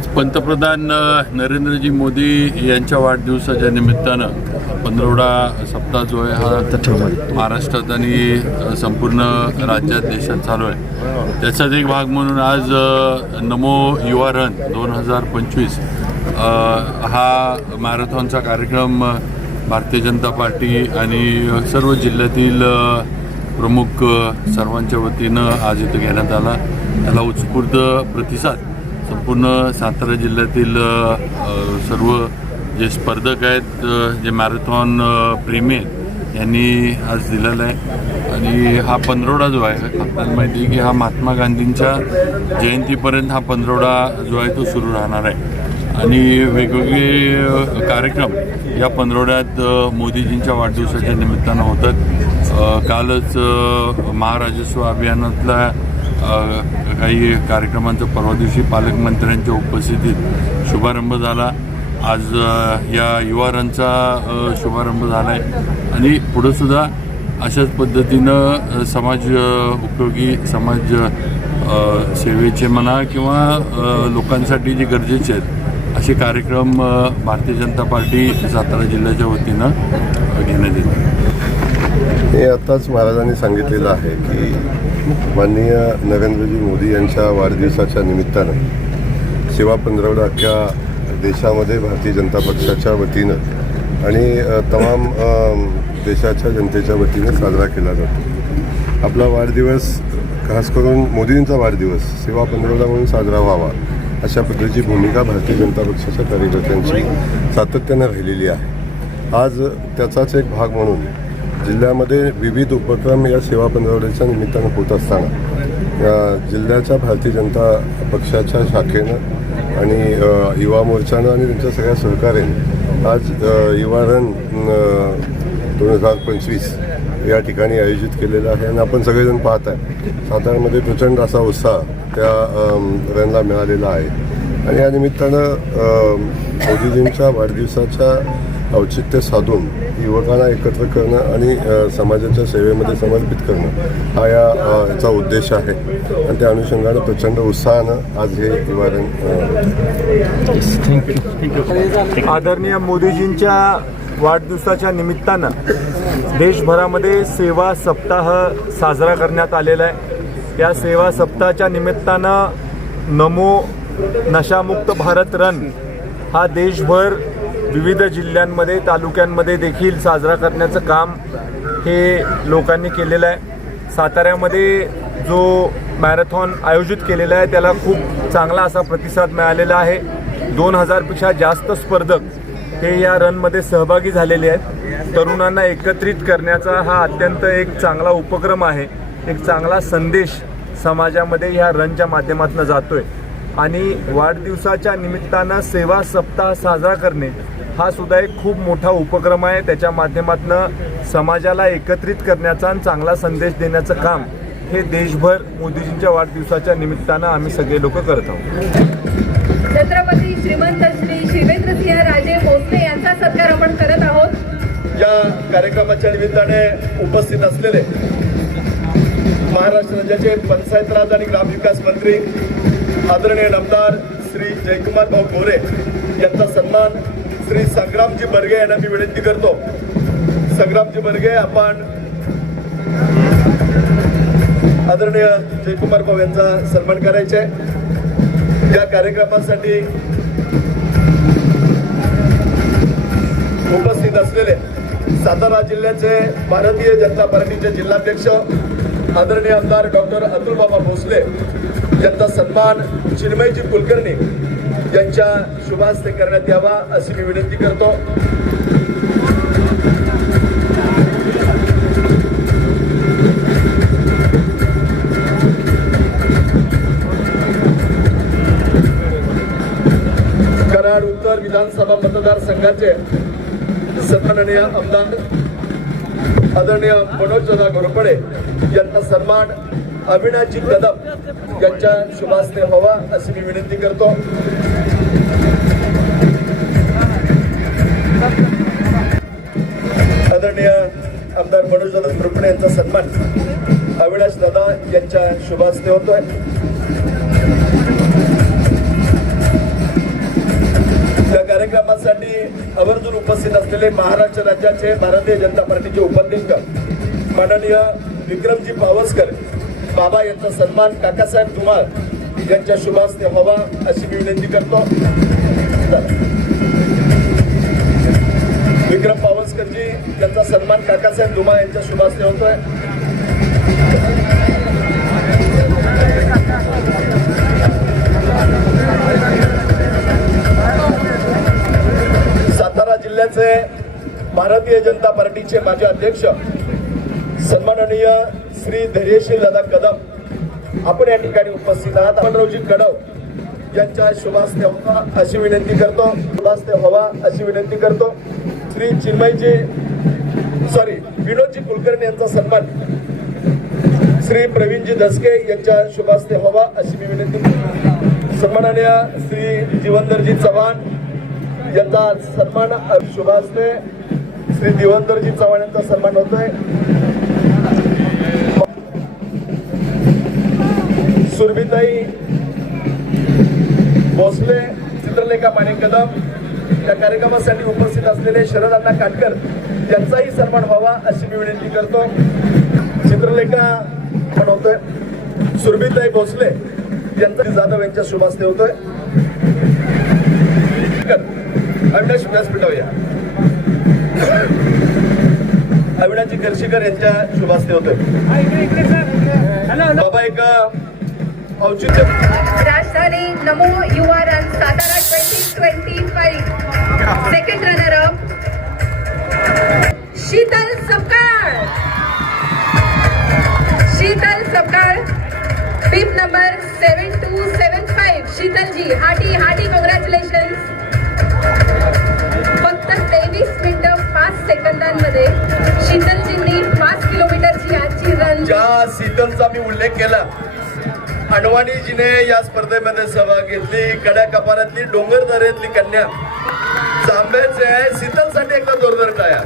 आज पंतप्रधान नरेंद्रजी मोदी यांच्या वाढदिवसाच्या निमित्तानं पंधरवडा सप्ताह जो आहे हा महाराष्ट्रात आणि संपूर्ण राज्यात देशात चालू आहे. त्याचाच एक भाग म्हणून आज नमो युवा रन दोन हजार पंचवीस हा मॅरेथॉनचा कार्यक्रम भारतीय जनता पार्टी आणि सर्व जिल्ह्यातील प्रमुख सर्वांच्या वतीनं आज इथं घेण्यात आला. त्याला उत्स्फूर्त प्रतिसाद संपूर्ण सातारा जिल्ह्यातील सर्व जे स्पर्धक आहेत जे मॅरेथॉन प्रेमी आहेत यांनी आज दिलेला आहे. आणि हा पंधरवडा जो आहे आपल्याला माहिती आहे की हा महात्मा गांधींच्या जयंतीपर्यंत हा पंधरवडा जो आहे तो सुरू राहणार आहे. आणि वेगवेगळे कार्यक्रम या पंधरवड्यात मोदीजींच्या वाढदिवसाच्या निमित्तानं होतात. कालच महाराजस्व अभियानातल्या काही कार्यक्रमांचा परवा दिवशी पालकमंत्र्यांच्या उपस्थितीत शुभारंभ झाला. आज या युवा रनचा शुभारंभ झाला आहे आणि पुढं सुद्धा अशाच पद्धतीनं समाज उपयोगी समाज सेवेचे म्हणा किंवा लोकांसाठी जे गरजेचे आहेत असे कार्यक्रम भारतीय जनता पार्टी सातारा जिल्ह्याच्या वतीनं घेण्यात येतात हे आत्ताच महाराजांनी सांगितलेलं आहे की माननीय नरेंद्रजी मोदी यांच्या वाढदिवसाच्या निमित्तानं सेवा पंधरवडा अख्ख्या देशामध्ये भारतीय जनता पक्षाच्या वतीनं आणि तमाम देशाच्या जनतेच्या वतीनं साजरा केला जातो. आपला वाढदिवस खास करून मोदींचा वाढदिवस सेवा पंधरवडा म्हणून साजरा व्हावा अशा पद्धतीची भूमिका भारतीय जनता पक्षाच्या कार्यकर्त्यांची सातत्यानं राहिलेली आहे. आज त्याचाच एक भाग म्हणून जिल्ह्यामध्ये विविध उपक्रम या सेवा पंधरवड्याच्या निमित्तानं होत असताना या जिल्ह्याच्या भारतीय जनता पक्षाच्या शाखेनं आणि युवा मोर्चानं आणि त्यांच्या सगळ्या सहकार्याने आज युवा रन दोन हजार पंचवीस या ठिकाणी आयोजित केलेलं आहे. आणि आपण सगळेजण पाहत आहे साताऱ्यामध्ये प्रचंड असा उत्साह त्या रनला मिळालेला आहे. आणि या निमित्तानं मोदीजींच्या वाढदिवसाच्या औचित्य साधून युवकांना एकत्र करणं आणि समाजाच्या सेवेमध्ये समर्पित करणं हा या याचा उद्देश आहे. आणि त्या अनुषंगानं प्रचंड उत्साहानं आज हे निवारण आदरणीय मोदीजींच्या वाढदिवसाच्या निमित्तानं देशभरामध्ये सेवा सप्ताह साजरा करण्यात आलेला आहे. या सेवा सप्ताहाच्या निमित्तानं नमो नशामुक्त भारत रन हा देशभर विविध जिल्ह्यांमध्ये तालुक्यांमध्ये देखील साजरा करण्याचं काम हे लोकांनी केलेलं आहे. साताऱ्यामध्ये जो मॅरेथॉन आयोजित केलेला आहे त्याला खूप चांगला असा प्रतिसाद मिळालेला आहे. दोन हजारपेक्षा जास्त स्पर्धक हे या रनमध्ये सहभागी झालेले आहेत. तरुणांना एकत्रित करण्याचा हा अत्यंत एक चांगला उपक्रम आहे. एक चांगला संदेश समाजामध्ये ह्या रनच्या माध्यमातून जातो आहे आणि वाढदिवसाच्या निमित्तानं सेवा सप्ताह साजरा करणे हा सुद्धा एक खूप मोठा उपक्रम आहे. त्याच्या माध्यमातून समाजाला एकत्रित करण्याचा आणि चांगला संदेश देण्याचं काम हे देशभर मोदीजींच्या वाढदिवसाच्या निमित्तानं आम्ही सगळे लोक करत आहोत. छत्रपती श्रीमंत श्री शिवेंद्रसिंह राजे भोसले यांचा सत्कार आपण करत आहोत. या कार्यक्रमाच्या निमित्ताने उपस्थित असलेले महाराष्ट्र राज्याचे पंचायत राज आणि ग्रामविकास मंत्री आदरणीय आमदार श्री जयकुमार भाऊ गोरे यांचा सन्मान श्री संग्रामजी बर्गे यांना मी विनंती करतो. संग्रामजी बर्गे आपण आदरणीय जयकुमार भाऊ यांचा सन्मान करायचा आहे. या कार्यक्रमासाठी उपस्थित असलेले सातारा जिल्ह्याचे भारतीय जनता पार्टीचे जिल्हाध्यक्ष आदरणीय आमदार डॉक्टर अतुल बाबा भोसले त्यांचा सन्मान चिन्मयजी कुलकर्णी यांच्या शुभास्ते करण्यात यावा अशी मी विनंती करतो. कराड उत्तर विधानसभा मतदारसंघाचे सन्माननीय आमदार आदरणीय मनोज दादा घोरपडे यांचा सन्मान अविनाशजी कदम यांच्या शुभास्ते व्हावा अशी मी विनंती करतो. आदरणीय आमदार मनोज दादा यांचा सन्मान अविनाश दादा यांच्या शुभास्ते होतोय. कार्यक्रमासाठी आवर्जून उपस्थित असलेले महाराष्ट्र राज्याचे भारतीय जनता पार्टीचे उपाध्यक्ष माननीय विक्रमजी पावसकर बाबा यांचा सन्मान काकासाहेब धुमाळ यांच्या शुभास्ते व्हावा अशी मी विनंती करतो. विक्रम पावसकरजी यांचा सन्मान काकासाहेब धुमाळ यांच्या शुभास्ते होतोय. सातारा जिल्ह्याचे भारतीय जनता पार्टीचे माजी अध्यक्ष सन्माननीय श्री धैर्यशील दादा कदम आपण या ठिकाणी उपस्थित आहात. अमनरावजी कडव यांच्या शुभास्ते हवा अशी विनंती करतो. शुभास्ते हवा अशी विनंती करतो. श्री चिन्मयजी सॉरी विनोदजी कुलकर्णी यांचा सन्मान. श्री प्रवीणजी दसके यांच्या शुभास्ते हवा अशी मी विनंती सन्माननीय श्री जीवनदरजी चव्हाण यांचा सन्मान शुभास्ते. श्री दिवंदरजी चव्हाण यांचा सन्मान होतोय. सुरभिताई भोसले चित्रलेखा माणिक कदम. या कार्यक्रमासाठी उपस्थित असलेले शरद अण्णा काटकर यांचाही सन्मान व्हावा अशी मी विनंती करतो. चित्रलेखा पण होतोय. सुरभिताई भोसले यांचा जाधव यांच्या शुभास्ते होतोय. अविनाश व्यासपीठावर या. अविनाशजी करशीकर यांच्या शुभास्ते होतोय. बाबा एक औचित्य. राजधानी Namo Yuva run Satara twenty twenty five second runner up Sheetal Sapkal. Sheetal Sapkal fifth number seven two seven five शीतलजी hearty hearty congratulation फक्त तेवीस मिनिटं पाच सेकंदांमध्ये शीतलजींनी पाच किलोमीटरची आजची रन ज्या शीतलचा मी उल्लेख केला अडवाणीजीने या स्पर्धेमध्ये सहभाग घेतली. कड्या कपारातली डोंगर दऱ्यातली कन्या. जांभ्याचे आहे. शीतलसाठी एकदा जोरदार टाया.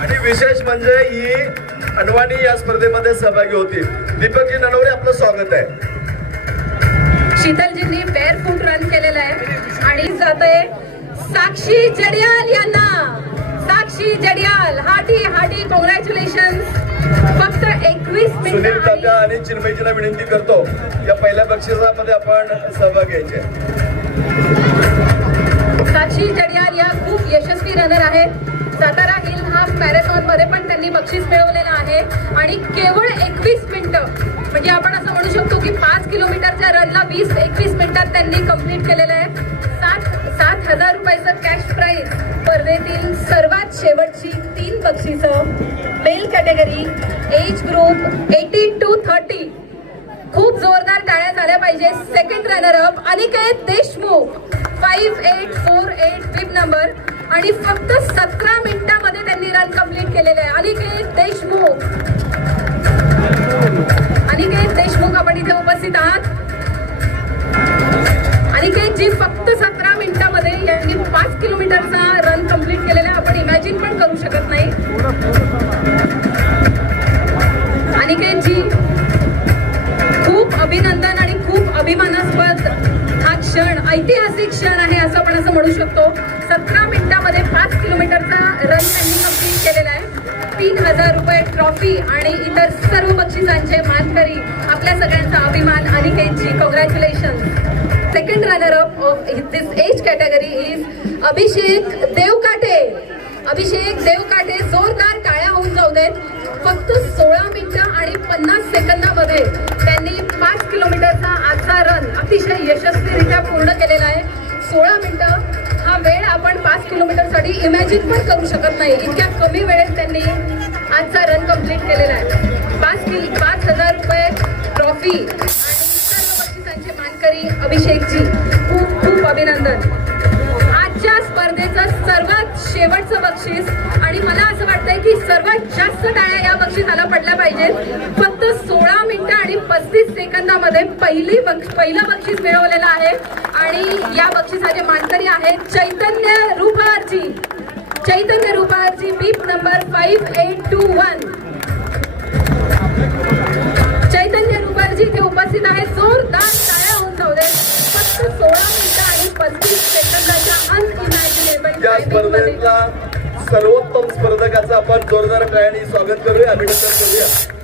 आणि विशेष म्हणजे ही अडवाणी या स्पर्धेमध्ये सहभागी होती. दीपकजी ननवरे आपलं स्वागत आहे. शीतलजींनी बेअर फूट रन केलेलं आहे. आणि जाते साक्षी जडियाल यांना. Sakshi Jadiyal. Hearty hearty congratulation फक्त एकवीस सुनील तात्या आणि चिन्मयजीला विनंती करतो या पहिल्या बक्षिसामध्ये आपण सहभाग घ्यायचे. साक्षी जडियाल या खूप यशस्वी रनर आहेत. सातारा हिल हाफ मॅरेथॉनमध्ये पण त्यांनी बक्षीस मिळवलेलं आहे. आणि केवळ एकवीस मिनिटं म्हणजे आपण असं म्हणू शकतो की पाच किलोमीटरच्या रनला वीस एकवीस मिनिटात त्यांनी कंप्लीट केलेलं आहे. सात सात हजार रुपयाचं कॅश प्राईज स्पर्धेतील सर्वात शेवटची तीन बक्षिसं. Category age group eighteen to thirty खूप जोरदार टाळ्या झाल्या पाहिजे. Second runner up Aniket Deshmukh. Five eight four eight fifth number आणि फक्त सतरा मिनिटामध्ये त्यांनी रन कंप्लीट केलेले आहे. अनिकेत देशमुख. अनिकेत देशमुख आपण इथे उपस्थित आहात. अनिकेत जी फक्त सतरा मिनिटामध्ये यांनी पाच किलोमीटरचा रन कंप्लीट केलेला आहे. इमॅजिन पण करू शकत नाही. अनिकेतजी खूप अभिनंदन आणि खूप अभिमानास्पद हा क्षण ऐतिहासिक क्षण आहे असं आपण असं म्हणू शकतो. सतरा मिनिटामध्ये पाच किलोमीटरचा रन त्यांनी कंप्लीट केलेला आहे. तीन हजार रुपये ट्रॉफी आणि इतर सर्व बक्षिसांचे मानकरी आपल्या सगळ्यांचा अभिमान. अनिकेतजी congratulation second runner up of this age category is Abhishek Dev Abhishek Devkathe जोरदार टाळ्या होऊन जाऊ देत. फक्त सोळा मिनिटं आणि पन्नास सेकंदामध्ये त्यांनी पाच किलोमीटरचा आजचा रन अतिशय यशस्वीरित्या पूर्ण केलेला आहे. सोळा मिनिटं हा वेळ आपण पाच किलोमीटरसाठी इमॅजिन पण करू शकत नाही. इतक्या कमी वेळेत त्यांनी आजचा रन कंप्लीट केलेला आहे. पाच किल पाच हजार रुपये ट्रॉफी आणि सर्व बक्षिसांचे मानकरी अभिषेकजी खूप खूप अभिनंदन. बक्षीस. आणि मला असं वाटतंय की सर्वात जास्त टाळ्या या बक्षिसाला पडल्या पाहिजेत. फक्त सोळा मिनिटं आणि पस्तीस सेकंदामध्ये पहिली बक्ष पहिलं बक्षीस मिळवलेलं आहे. आणि या बक्षिसाचे मानकरी आहेत चैतन्य रुपारजी Chaitanya रुपारजी bib number five eight two one Chaitanya रुपारजी ते उपस्थित आहेत. जोरदार टाळ्या होऊन जाऊ फक्त सोळा मिनिटं आणि पस्तीस सेकंदाच्या या स्पर्धेतला सर्वोत्तम स्पर्धकाचं आपण जोरदार टाळ्याने स्वागत करूया. अभिनंदन करूया